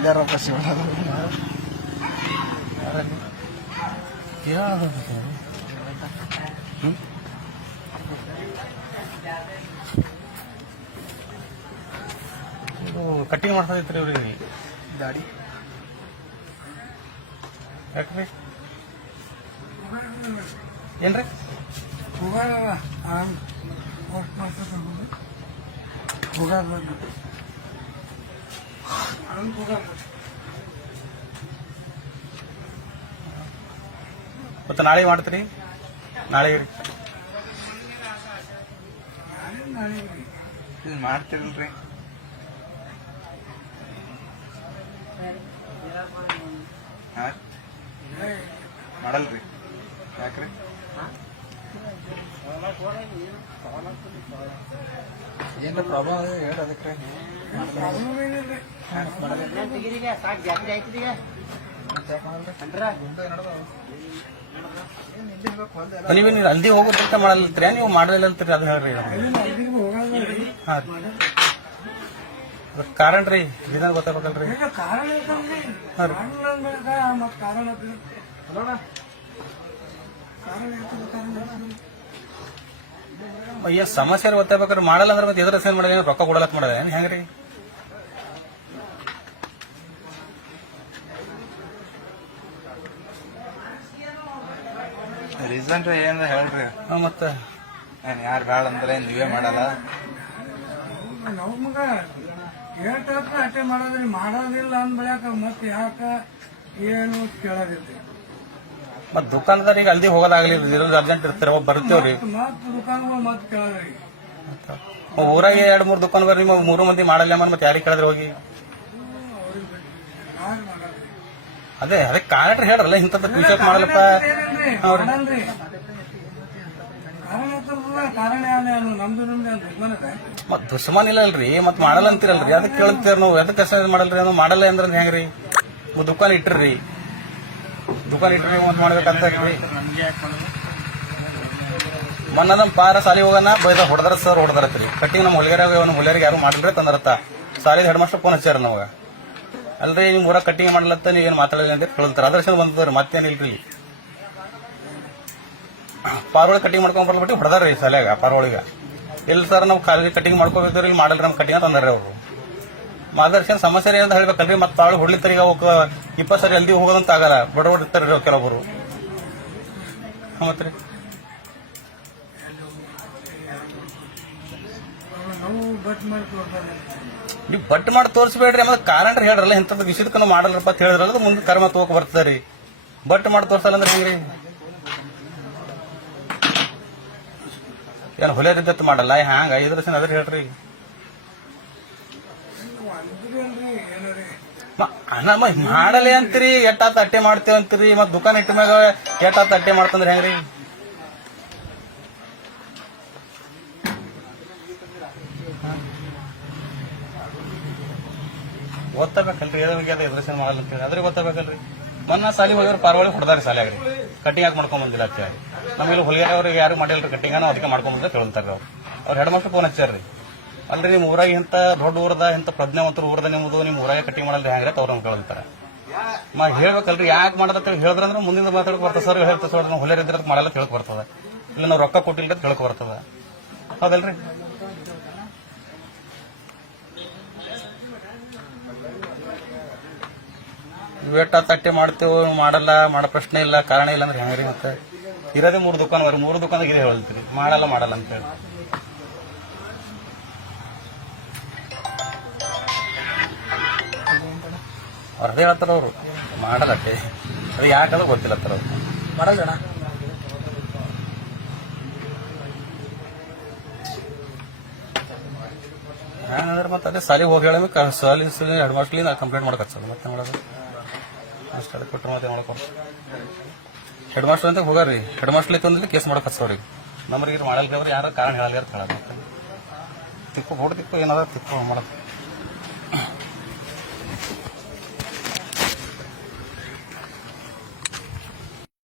ಇಲ್ಲಾರಪ್ಪ ಶಿವಣ್ಣ ಇದು ಕಟ್ಟಿಂಗ್ ಮಾಡ್ಸೋದಿತ್ರಿ ಇವ್ರಿಗೆ ಗಾಡಿ ಯಾಕ್ರಿ ಏನ್ರಿ ಮತ್ತೆ ನಾಳೆ ಮಾಡ್ತೀರಿ ನಾಳೆ ಮಾಡ್ತಿರಲ್ರಿ ಮಾಡಲ್ರಿ ಯಾಕ್ರಿ ಏನ್ರ ಪ್ರಾಬ್ಲಮ್ ಅದ ಹೇಳಿ ಅದಕ್ಕೆ ನೀವೇನು ಹಲ್ದಿ ಹೋಗೋದಕ್ಕೆ ಮಾಡಲ್ತೀರಿ ನೀವು ಮಾಡಲಿಲ್ಲಂತೀರಿ ಅದು ಹೇಳ್ರಿ ಹಾಂ ಕಾರಣ ರೀ ಇದನ್ನ ಗೊತ್ತಾಗಬೇಕಲ್ರಿ ಅಯ್ಯ ಸಮಸ್ಯೆ ಗೊತ್ತಾಗ್ಬೇಕಾದ್ರೆ ಮಾಡಲ್ಲ ಅಂದ್ರೆ ಮತ್ತೆ ಎದುರು ಸೇನ್ ಮಾಡೋದು ರೊಕ್ಕ ಕೊಡಲತ್ ಮಾಡೋದ ಹೆಂಗ್ರಿ ರೀಸನ್ ಏನ ಹೇಳ್ರಿ ಮತ್ತೆ ಯಾರು ಬೇಡ ಅಂದ್ರೆ ನೀವೇ ಮಾಡಲ್ಲ ನಮಗ ಹೇಳ್ತಾರ ಅಷ್ಟೇ ಮಾಡೋದ್ರಿ ಮಾಡೋದಿಲ್ಲ ಅಂದ್ಬಳಕ ಮತ್ತೆ ಯಾಕ ಏನು ಕೇಳೋದಿಲ್ಲ ಮತ್ ದುಕಾನದಾರ ಈಗ ಹಲ್ದಿ ಹೋಗೋದಾಗ್ಲಿ ಅರ್ಜೆಂಟ್ ಇರ್ತಾರೆ ಬರ್ತೇವ್ರಿ ಮತ್ ದುಕಾನ್ಗಳು ಮತ್ ಕೇಳೋದ್ರಿ ಊರಾಗ 2-3 ದುಕಾನ್ ಬರ್ರಿ ನಿಮಗೆ 3 ಮಂದಿ ಮಾಡಲ್ಲ ಮತ್ತೆ ಯಾರಿಗೆ ಕೇಳಿದ್ರೆ ಹೋಗಿ ಅದೇ ಅದಕ್ಕೆ ಕಾರಣಟ್ರಿ ಹೇಳ್ರಲ್ಲ ಇಂಥದ್ದು ಪುಷಪ್ ಮಾಡಲ್ಲಪ್ಪ ಮಾಡಲ್ರಿ ಕಾರಣ ನಮ್ದು ಮತ್ ದುಶ್ಮನ್ ಇಲ್ಲ ಅಲ್ರಿ ಮತ್ ಮಾಡಲ್ಲ ಅಂತೀರಲ್ರಿ ಅದಕ್ಕೆ ಕೇಳ್ತೀರ ನಾವು ಎದಕ್ಕೆ ಕೆಲಸ ಮಾಡಲ್ರಿ ಅದು ಮಾಡಲ್ಲ ಅಂದ್ರೆ ಹೆಂಗ್ರಿ ದುಕಾನ್ ಇಟ್ಟಿರ್ರಿ ಮತ್ ಮಾಡ್ಬೇಕಂತ ಮೊನ್ನ ನಮ್ ಪಾರ ಸಾಲಿ ಹೋಗೋಣ ಬೈದ ಹೊಡೆದ್ರ ಸರ್ ಹೊಡೆದರತ್ರಿ ಕಟ್ಟಿಂಗ್ ನಮ್ಮ ಹುಲಿಗರಿಗೆ ಯಾರು ಮಾಡಿದ್ರೆ ತಂದರತ್ತ ಸಾಲಿದ ಹೆಡ್ ಮಾಸ್ಟರ್ ಫೋನ್ ಹಚ್ಚಾರ ನಾವಾಗ ಅಲ್ರಿ ನಿಮ್ ಊರಾಗ ಕಟ್ಟಿಂಗ್ ಮಾಡ್ಲತ್ತ ನೀವೇನ್ ಮಾತಾಡಲಿಲ್ಲ ಅಂತ ಕೇಳ್ತಾರ ಅದ್ರ ಬಂದ್ರಿ ಮತ್ತೇನಿಲ್ರಿ ಪಾರ್ವಳಿ ಕಟ್ಟಿಂಗ್ ಮಾಡ್ಕೊಂಡ್ ಬರ್ಬಿಟ್ಟು ಹೊಡೆದಾರ್ರಿ ಸಾಲ್ಯಾಗ ಪಾರ್ವಳಿಗ ಎಲ್ಲಿ ಸರ್ ನಾವು ಕಾಲಿಗೆ ಕಟ್ಟಿಂಗ್ ಮಾಡ್ಕೋಬೇಕ್ರಿ ಇಲ್ಲಿ ಮಾಡಲ್ರಿ ನಮ್ ಕಟ್ಟಿಂಗ್ ತಂದಾರ್ರಿ ಅವರು ಮಾದರ್ಶನ ಸಮಸ್ಯೆ ಏನಂತ ಹೇಳ್ಬೇಕಲ್ರಿ ಮತ್ತೆ ತಾಳು ಹೊಡ್ಲಿತ್ತಾರ ಈಗ 20 ಸರಿ ಜಲ್ದಿ ಹೋಗೋದಂತ ಆಗಲ್ಲ ಬಡ ಇರ್ತಾರ ಕೆಲವೊಬ್ಬರು ಮತ್ರಿ ನೀವು ಬಟ್ ಮಾಡಿ ತೋರಿಸ್ಬೇಡ್ರಿ ಆಮೇಲೆ ಕಾರಣ ಹೇಳ್ರಲ್ಲ ಇಂಥದ್ದು ವಿಷಯದಕ್ಕೂ ಮಾಡಲ್ರಪ್ಪ ಅಂತ ಹೇಳಿದ್ರಲ್ಲ ಮುಂದೆ ಕರ್ಮ ತಗೋಕ್ ಬರ್ತದ್ರಿ ಬಟ್ ಮಾಡಿ ತೋರ್ಸಲ್ಲ ಅಂದ್ರೆ ಹೆಂಗ್ರಿ ಏನ್ ಹೊಲಿಯರಿದ್ದತ್ತು ಮಾಡಲ್ಲ ಹ್ಯಾಂಗ ಇದ್ರ ಅದ್ರ ಹೇಳ್ರಿ ಮಾಡಲಿ ಅಂತೀರಿ ಎಟ್ಟಾತ ಅಟ್ಟೆ ಮಾಡ್ತೇವ ಅಂತೀರಿ ಮತ್ ದುಕಾನ್ ಇಟ್ಟ ಮ್ಯಾಗ ಎಟ್ಟಾತ ಅಟ್ಟೆ ಮಾಡ್ತಂದ್ರೆ ಹೆಂಗ್ರಿ ಗೊತ್ತಾಗಬೇಕಲ್ರಿ ಎದುರು ಮಾಡಲ್ಲ ಅಂತೇಳಿ ಅದ್ರಿಗೆ ಗೊತ್ತಾಗಬೇಕಲ್ರಿ ಮೊನ್ನ ಸಾಲಿ ಹೋಗಿದ್ರೆ ಪಾರ್ವಾಳಿ ಹೊಡೆದಾರಿ ಸಾಲಿಯಾಗ್ರಿ ಕಟ್ಟಿಂಗ್ ಯಾಕೆ ಮಾಡ್ಕೊಂಡ್ ಬಂದಿಲ್ಲ ಅಂತ ಹೇಳಿ ನಮಗೆ ಹೊಲಿಗೆ ಅವ್ರಿಗೆ ಯಾರು ಮಾಡಿಲ್ರಿ ಕಟ್ಟಿಂಗ್ ಅದಕ್ಕೆ ಮಾಡ್ಕೊಂಡ್ ಬಂದ್ರೆ ಕೇಳ್ತಾರೆ ಅವ್ರು ಹೆಡ್ ಮಾಸ್ಟರ್ ಫೋನ್ ಹಚ್ಚಾರ್ರಿ ಅಲ್ರಿ ನಿಮ್ ಊರಾಗ ಇಂತ ದೊಡ್ಡ ಊರದ ಇಂತ ಪ್ರಜ್ಞಾವಂತರ ಊರದ ನಿಮ್ದು ನಿಮ್ ಊರಾಗ ಕಟ್ಟಿಂಗ್ ಮಾಡಲ್ರಿ ಹ್ಯಾಂಗ್ರೆ ಅವ್ರ ಕೇಳ್ತಾರೆ ಹೇಳ್ಬೇಕಲ್ರಿ ಯಾಕೆ ಮಾಡದ ಹೇಳಿದ್ರಂದ್ರೆ ಮುಂದಿನ ಮಾತಾಡಕ್ ಬರ್ತದೆ ಸರ್ ಹೇಳ್ತಾರೆ ಸರ್ ನಾವು ಹೊಲಿಯರಿದ್ರೆ ಮಾಡಲ್ಲ ತಿಳ್ಕ ಬರ್ತದ ಇಲ್ಲ ನಾವು ರೊಕ್ಕ ಕೊಟ್ಟಿಲ್ಲ ತಿಳ್ಕ ಬರ್ತದ ಹೌದಲ್ರಿ ವೇಟ ತಟ್ಟೆ ಮಾಡ್ತೇವೆ ಮಾಡಲ್ಲ ಮಾಡೋ ಪ್ರಶ್ನೆ ಇಲ್ಲ ಕಾರಣ ಇಲ್ಲ ಅಂದ್ರೆ ಹೆಂಗ್ರಿ ಮತ್ತೆ ಇರೋದೇ 3 ದುಕಾನ್ ಬರ್ರಿ 3 ದುಕಾನ್ದಾಗ ಇದೆ ಹೇಳ್ತೀರಿ ಮಾಡಲ್ಲ ಅಂತ ಹೇಳಿ ಅವ್ರದೇ ಹೇಳ್ತಾರ ಅವ್ರು ಮಾಡಲ್ಲಟ್ಟೆ ಅದು ಯಾಕಂದ್ರೆ ಗೊತ್ತಿಲ್ಲ ಅವ್ರು ಮಾಡಲ್ಲ ಹಂಗಂದ್ರೆ ಮತ್ತೆ ಅದೇ ಸಾಲಿ ಹೋಗಿ ಹೇಳಿ ಸಾಲಿ ಹೆಡ್ ಮಾಸ್ಟರ್ಲಿಂದ ಕಂಪ್ಲೇಂಟ್ ಮಾಡಕಚ್ಚ ಮತ್ತೆ ಮಾಡೋದು ಅಷ್ಟು ಅದಕ್ಕೆ ಕೊಟ್ಟರು ಮತ್ತೆ ಮಾಡ್ಕೊ ಹೆಡ್ ಮಾಸ್ಟರ್ ಅಂತ ಹೋಗಾರಿ ಹೆಡ್ ಮಾಸ್ಟರ್ ತಂದ್ರೆ ಕೇಸ್ ಮಾಡಕಚ್ಚವ್ರಿಗೆ ನಮ್ರಿಗೆ ಮಾಡಲ್ರಿ ಅವ್ರು ಯಾರು ಕಾರಣ ಹೇಳಲ್ಲ ಅಂತ ಹೇಳೋದು ತಿಕ್ಕು ಬೋರ್ಡ್ ತಿಕ್ಕು ಏನಾದ್ರು ತಿಕ್ಕು ಮಾಡೋದು